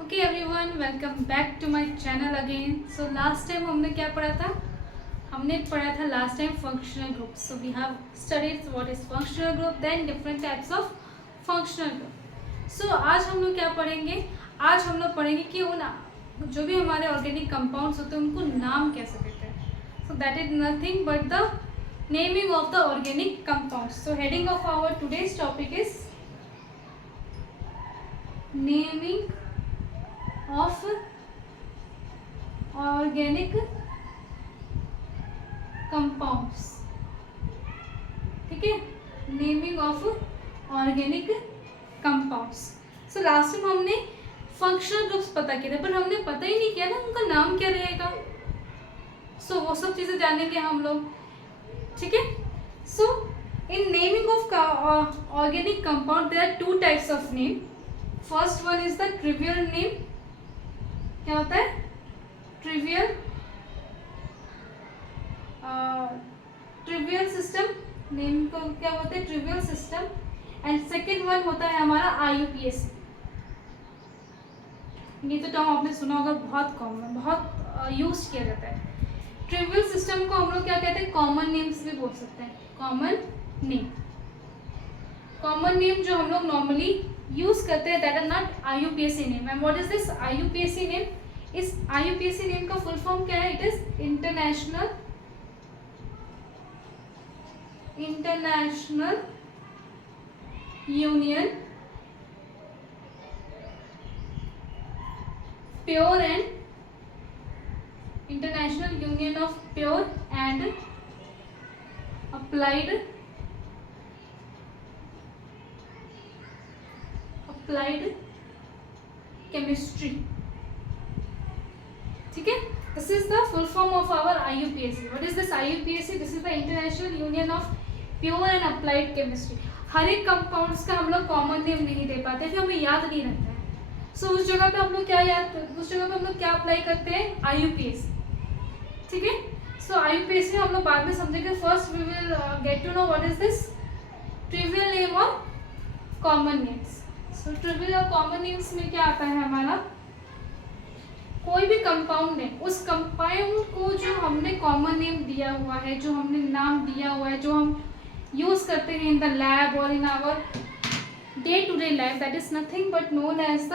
Okay everyone, welcome back to my channel again. So last time हमने क्या पढ़ा था? हमने पढ़ा था last time functional group. So we have studied what is functional group, then different types of functional group. So आज हम लोग क्या पढ़ेंगे? आज हम लोग पढ़ेंगे कि उन जो भी हमारे ऑर्गेनिक कंपाउंड्स होते हैं उनको नाम कैसे देते हैं। So that is nothing but the naming of the organic compounds. So heading of our today's topic is naming of organic compounds. ठीक है, naming of organic compounds. So last time हमने फंक्शनल ग्रुप्स पता किए थे, पर हमने पता ही नहीं किया ना उनका नाम क्या रहेगा। सो वो सब चीज़ें जानेंगे हम लोग। ठीक है, so in naming of organic compound there are two types of name. First one is the trivial name. क्या होता है? ट्रिवियल ट्रिवियल सिस्टम नेम को क्या होता है? Trivial system. And second one होता है हमारा IUPAC। ये तो टर्म आपने सुना होगा, बहुत कॉमन, बहुत यूज किया जाता है। ट्रिवियल सिस्टम को हम लोग क्या कहते हैं? कॉमन नेम्स भी बोल सकते हैं। कॉमन नेम, कॉमन नेम जो हम लोग नॉर्मली यूज करते हैं, that are not IUPAC name. And what is this IUPAC name? इस IUPAC नेम का फुल फॉर्म क्या है? It is international union pure and international union of pure and applied chemistry. ठीक है, this is the full form of our IUPAC। What is this IUPAC? This is the international union of pure and applied chemistry. हर एक compounds का हम लोग common name नहीं दे पाते, फिर हमें याद नहीं रहता है। सो उस जगह पे हम लोग क्या अप्लाई करते हैं? IUPAC। ठीक है, सो IUPAC हम लोग बाद में समझेंगे। First we will get to know what is this trivial name और कॉमन नेम्स। सो ट्रिवियल और कॉमन नेम्स में क्या आता है हमारा? कोई भी कंपाउंड है, उस कंपाउंड को जो हमने कॉमन नेम दिया हुआ है, जो हमने नाम दिया हुआ है, जो हम यूज करते हैं इन द लैब और in our day to day life, that is nothing but known as the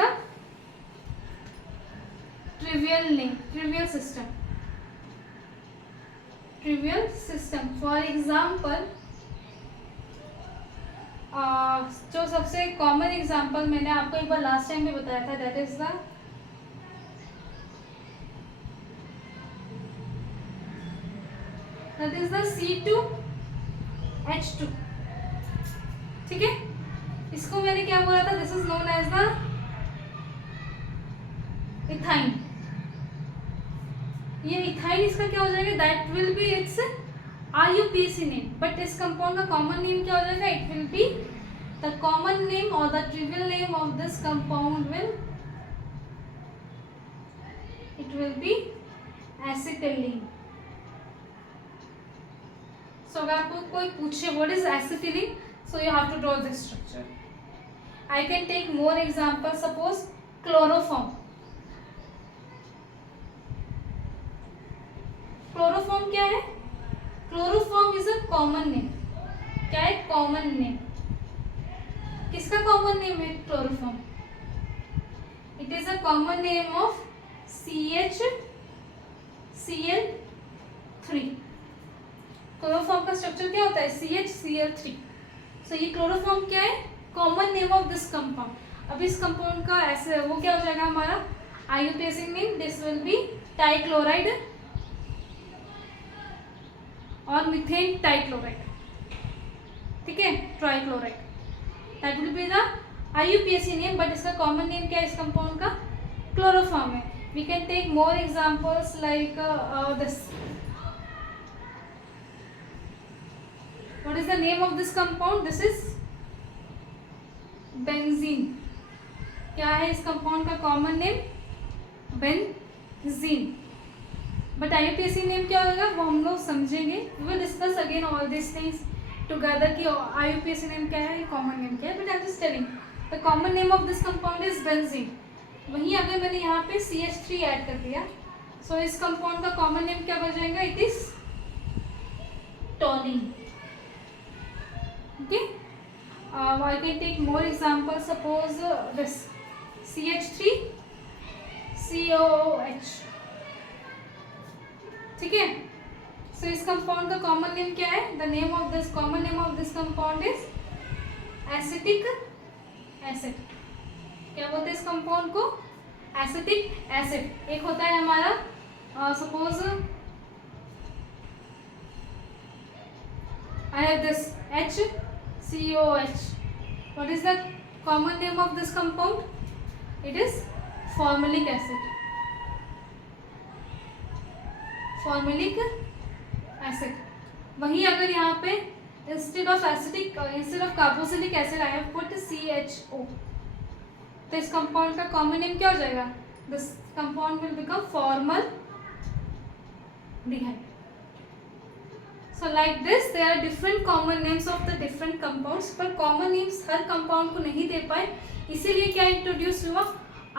trivial name, trivial system. Trivial system for example, जो सबसे कॉमन एग्जाम्पल मैंने आपको एक बार लास्ट टाइम में बताया था, दैट इज द C2H2। ठीक है, इसको मैंने क्या बोला था? This is known as the ethyne. ये इथाइन इसका क्या हो जाएगा? That will be its IUPAC name. But इस कंपाउंड का कॉमन नेम क्या हो जाएगा? It will be the common name और the trivial name of this compound will be acetylene. So अगर आपको कोई पूछे what is acetylene, so you have to draw this structure. I can take more example, suppose chloroform. Chloroform क्या है? Chloroform is a common name. क्या है? Common name. किसका common name है chloroform? It is a common name of CHCl3। Chloroform का structure क्या होता है? CHCl3। सो ये क्लोरोफॉर्म क्या है? Common name of this compound. अब इस कंपाउंड का ऐसे वो क्या हो जाएगा हमारा IUPAC name? This will be trichloride और मिथेन टाइक्लोराइड। ठीक है, trichloride, that will be the IUPAC name. But इसका कॉमन नेम क्या है इस कंपाउंड का? क्लोरोफॉर्म है। We can take more examples like this. What is the name of this compound? This is benzene. क्या है इस कंपाउंड का common name? Benzene. But IUPAC name क्या होगा वो हम लोग समझेंगे। We will discuss again all these things together कि IUPAC नेम क्या है, कॉमन नेम क्या है। But I am just telling the common name of this compound is benzene. वहीं अगर मैंने यहाँ पे CH3 ऐड कर दिया, सो इस कंपाउंड का कॉमन नेम क्या बन जाएगा? It is टॉलिन। Okay, I can take more examples. Suppose this CH3 COOH, ठीक है। सो इस कंपाउंड का कॉमन नेम क्या है? The name of this common name of this compound is acetic acid. क्या बोलते हैं इस कंपाउंड को? Acetic acid. एक होता है हमारा suppose I have this HCOH. What is the common name of this compound? It is formalic acid. Formalic acid. वहीं अगर यहाँ पे instead of carboxylic acid I have put CHO, तो इस कंपाउंड का कॉमन नेम क्या हो जाएगा? This compound will become formaldehyde. So like this there are different common names of the different compounds, पर common names हर कंपाउंड को नहीं दे पाए, इसीलिए क्या इंट्रोड्यूस हुआ?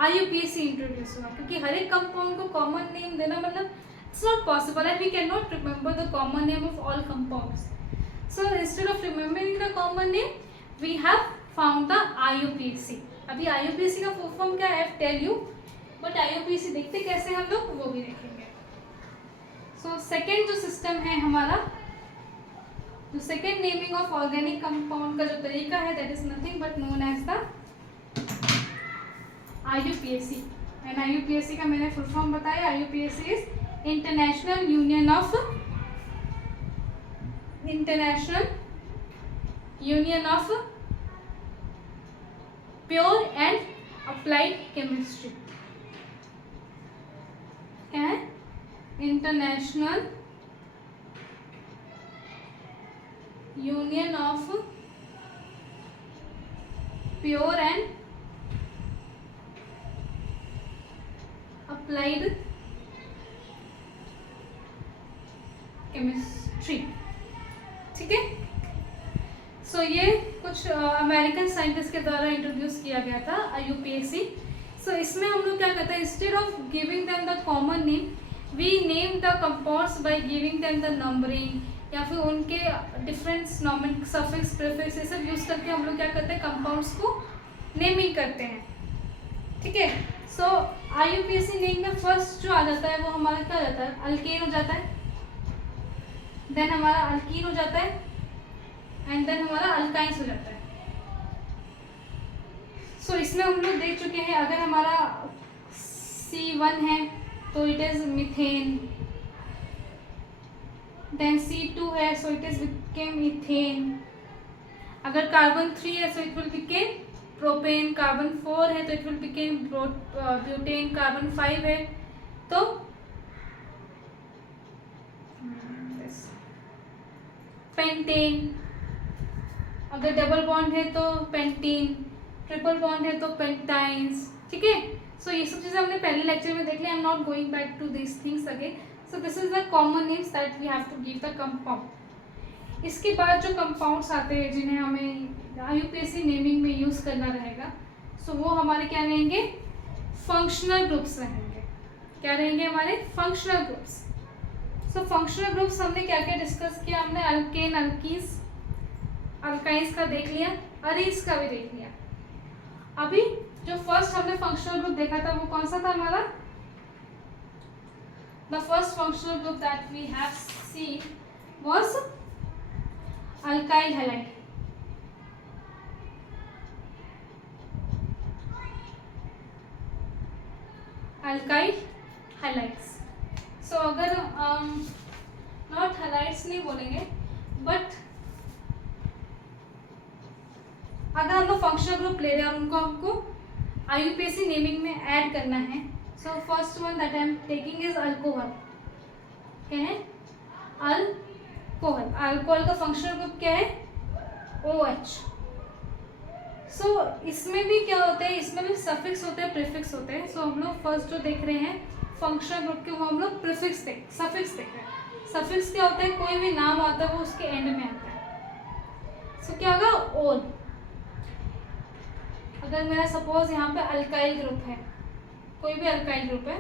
IUPAC इंट्रोड्यूस हुआ, क्योंकि हर एक कंपाउंड को कॉमन नेम देना मतलब it's not possible and we can not remember the common name of all compounds. So instead of remembering the common name we have found the IUPAC। अभी IUPAC का full form क्या है tell you, but IUPAC देखते कैसे हम लोग वो भी देखेंगे। सो सेकेंड जो सिस्टम है हमारा, तो second naming of organic compound का जो तरीका है that is nothing but known as the IUPAC। And IUPAC का मैंने फुल फॉर्म बताया, IUPAC is international union of pure and applied chemistry. क्या है? International union of pure and applied chemistry, ठीक है। सो ये कुछ अमेरिकन साइंटिस्ट के द्वारा इंट्रोड्यूस किया गया था IUPAC। सो इसमें हम लोग क्या करते हैं, instead of giving them the common name we name the compounds by giving them the numbering, या फिर उनके डिफरेंट नॉमिक सफिक्स प्रीफिक्स ये सब यूज करके हम लोग क्या करते हैं कंपाउंड्स को नेमिंग करते हैं, ठीक है। सो IUPAC नेम में फर्स्ट जो आ जाता है वो हमारा क्या हो जाता है? अल्केन हो जाता है, देन हमारा अल्कीन हो जाता है एंड देन हमारा अल्काइंस हो जाता है। सो इसमें हम लोग देख चुके हैं, अगर हमारा C1 है तो it is methane, then C2 है so it is became ethane, अगर कार्बन 3 है so it will became propane, carbon 4 है तो it will became butane, carbon 5 है तो पेंटेन, अगर डबल बॉन्ड है तो पेंटीन, ट्रिपल बॉन्ड है तो पेंटाइंस, ठीक है। सो ये सब चीज़ें हमने पहले लेक्चर में देख लिया, I am not going back to this things again. So this is the common names that we have to give the compound. इसके बाद जो कंपाउंड्स आते हैं जिन्हें हमें IUPAC नेमिंग में यूज़ करना रहेगा, सो वो हमारे क्या रहेंगे? फंक्शनल ग्रुप्स रहेंगे। क्या रहेंगे? हमारे functional groups. So functional groups हमने क्या क्या डिस्कस किया? हमने अल्केन, अल्कीस, अल्काइंस का देख लिया, अरीस का भी देख लिया। अभी जो फर्स्ट हमने फंक्शनल ग्रुप देखा था वो कौन सा था हमारा? The first functional group that we have seen was alkyl halide. Alkyl halides. So अगर नॉट हैलाइड्स नहीं बोलेंगे, बट अगर हम लोग फंक्शनल ग्रुप ले रहे हैं और उनको हमको IUPAC नेमिंग में ऐड करना है, so first one that I am taking is alcohol. क्या है? अल्कोहल। अल्कोहल का फंक्शनल ग्रुप क्या है? OH। सो इसमें भी क्या होता है? इसमें भी सफिक्स होते हैं, प्रीफिक्स होते हैं। सो हम लोग फर्स्ट जो देख रहे हैं फंक्शनल ग्रुप के, वो हम लोग सफिक्स देख रहे हैं। सफिक्स क्या होता है? कोई भी नाम आता है वो उसके एंड में आता है। सो क्या होगा? ओल। अगर मेरा सपोज यहाँ पे अल्काइल ग्रुप है कोई भी अल्काइल ग्रुप है,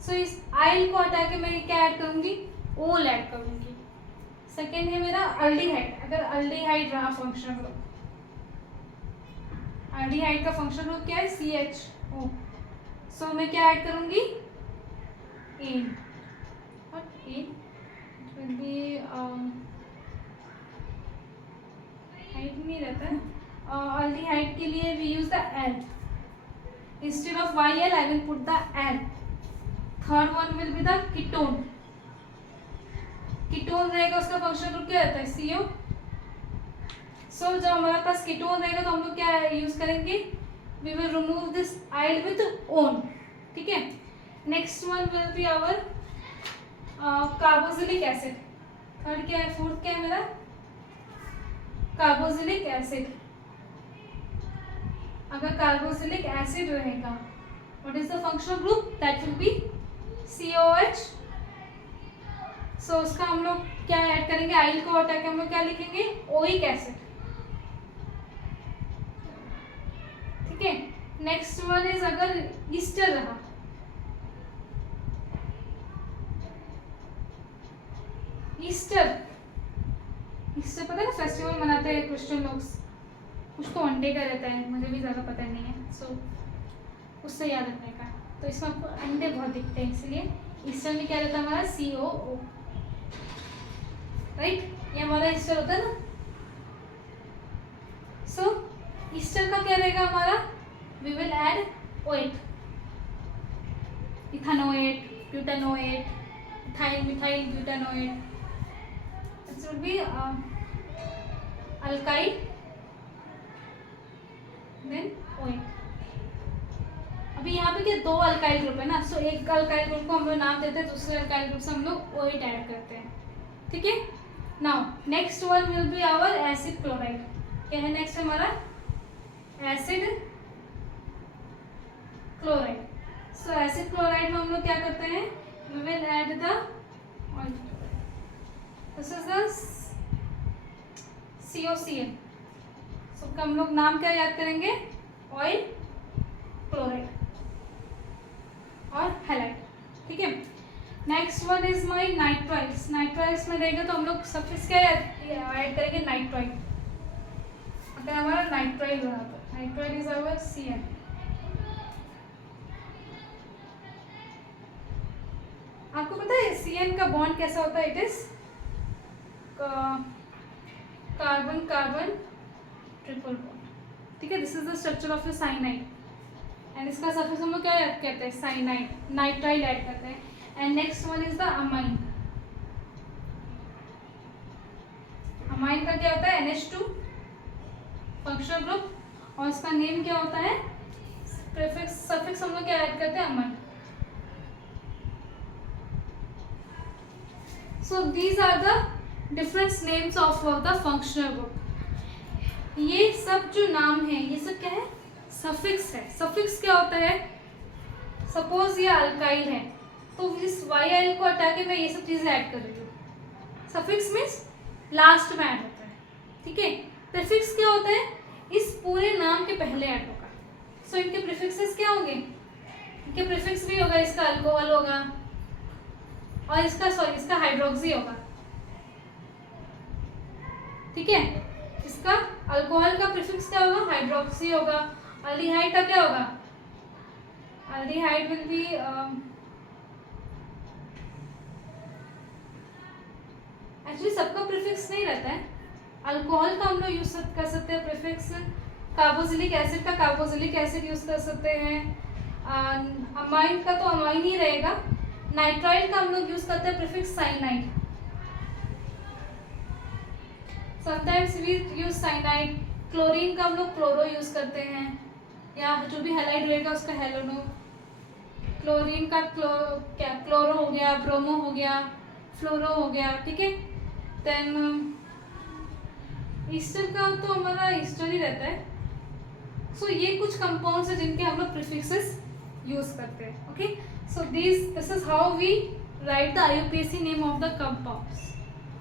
सो इस आइल को हटा के मैं क्या ऐड करूंगी, ओल ऐड करूंगी। सेकेंड है मेरा अल्डिहाइड, अगर अल्डिहाइड रहा फंक्शनल ग्रुप, अल्डिहाइड का फंक्शनल ग्रुप क्या है, CHO, सो मैं क्या ऐड करूंगी, एन, और N it will be hide नहीं रहता है, अल्डिहाइड के लिए we use the L, instead of YL I will put the L. Third one will be the ketone, ketone रहेगा उसका फंक्शनल ग्रुप क्या रहता है, CO। सो जब हमारे पास कीटोन रहेगा तो हम लोग क्या यूज करेंगे, we will remove this yl with one, ठीक है। Next one will be our carboxylic acid. Third क्या है, फोर्थ क्या है मेरा, कार्बोक्सिलिक एसिड। अगर कार्बोक्सिलिक एसिड रहेगा, what is the functional group, that will be COH। So उसका हम लोग क्या ऐड करेंगे, आइल को हटा के हम लोग क्या लिखेंगे, ओइक एसिड, ठीक है। नेक्स्ट वन इज अगर ईस्टर रहा, ईस्टर, ईस्टर पता है ना फेस्टिवल मनाते हैं क्रिश्चियन लोग, कुछ तो अंडे का रहता है, मुझे भी ज़्यादा पता नहीं है, सो उससे याद रखने का। तो इसमें आपको अंडे बहुत दिखते हैं, इसलिए ईस्टर में क्या रहता है हमारा, COO, राइट, ये हमारा ईस्टर होता है ना। सो ईस्टर का क्या रहेगा हमारा, we will add oate, ethanoate, butanoate, ethyl methyl butanoate, it will be alkyl then oate. अभी यहाँ पे क्या दो अल्काइल ग्रुप है ना, सो एक अल्काइल ग्रुप को हम लोग नाम देते हैं, दूसरे अल्काइल ग्रुप से हम लोग ओएट ऐड करते हैं, ठीक है। Now next one will be our acid chloride. क्या है नेक्स्ट हमारा, acid chloride. So acid chloride में हम लोग क्या करते हैं, we will add the oyl, this is the COCl। So हम लोग नाम क्या याद करेंगे, ऑयल, क्लोराइड और हैलाइड, ठीक है। Next one is my nitriles. Nitriles में रहेगा तो हम लोग सफिक्स क्या ऐड करेंगे, नाइट्राइल। अगर हमारा नाइट्राइल रहा तो नाइट्राइल इज आवर CN। आपको पता है CN का बॉन्ड कैसा होता है, it is carbon carbon triple bond, ठीक है। This is the structure of the cyanide, and इसका सफिक्स हम लोग क्या ऐड करते हैं, साइनाइड, नाइट्राइल ऐड करते हैं। And next one is the amine. Amine का क्या होता है, NH2 फंक्शनल ग्रुप, और इसका नेम क्या होता है, प्रीफिक्स, सफिक्स हम लोग क्या ऐड करते हैं, amine. So these are the different names of the functional group. ये सब जो नाम है ये सब क्या है, सफिक्स है। सफिक्स क्या होता है, सपोज ये अल्काइल है तो इस YL को हटा के मैं ये सब चीजें ऐड कर रही हूँ। सफिक्स मीन्स लास्ट में ऐड होता है, ठीक है। प्रीफिक्स क्या होता है, इस पूरे नाम के पहले ऐड होगा। सो इनके प्रीफिक्सेस क्या होंगे, इनके प्रीफिक्स भी होगा, इसका अल्कोहल होगा और इसका हाइड्रोक्सी होगा, ठीक है। इसका अल्कोहल का प्रीफिक्स क्या होगा, हाइड्रोक्सी होगा। अल्डिहाइड का क्या होगा, अल्डिहाइड विल बी एक्चुअली सबका प्रीफिक्स नहीं रहता है। अल्कोहल का हम लोग यूज कर सकते हैं प्रीफिक्स, कार्बोक्सिलिक एसिड का कार्बोक्सिलिक एसिड यूज कर सकते हैं, अमाइन का तो अमाइन ही रहेगा। नाइट्राइल का हम लोग यूज करते हैं prefix cyanide, sometimes we use cyanide. Chlorine का हम लोग क्लोरो यूज करते हैं, या जो भी हैलाइड रहेगा उसका हेलोनो। क्लोरीन का क्लोरो हो गया, ब्रोमो हो गया, फ्लोरो हो गया, ठीक है। देन ईस्टर का तो हमारा ईस्टर ही रहता है। सो ये कुछ कंपाउंड्स है जिनके हम लोग प्रीफिक्सेस यूज करते हैं, okay. So this is how we write the IUPAC name of the compounds,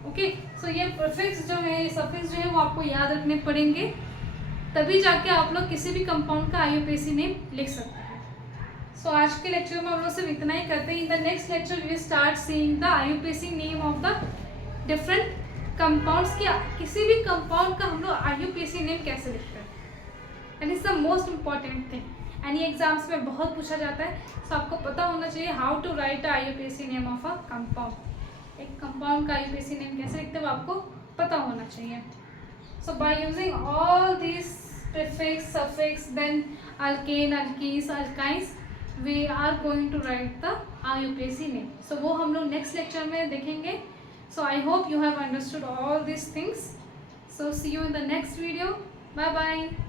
okay. So ये प्रीफिक्स जो है, सफिक्स जो है वो आपको याद रखने पड़ेंगे, तभी जाके आप लोग किसी भी कंपाउंड का IUPAC नेम लिख सकते हैं। सो आज के लेक्चर में हम लोग सिर्फ इतना ही करते हैं. In the next lecture we start seeing the IUPAC name of the different compounds. की किसी भी कंपाउंड का हम लोग IUPAC नेम कैसे लिखते हैं, and it's the most important thing. And ये एग्जाम्स में बहुत पूछा जाता है. सो आपको पता होना चाहिए how to write the IUPAC name of a compound. एक कंपाउंड का IUPAC नेम कैसे लिखते हैं वो आपको पता होना चाहिए. So by using all this prefix, suffix, then alkane, alkenes, alkynes, we are going to write the IUPAC name. So वो हम लोग next lecture में देखेंगे. So I hope you have understood all these things. So see you in the next video. Bye bye.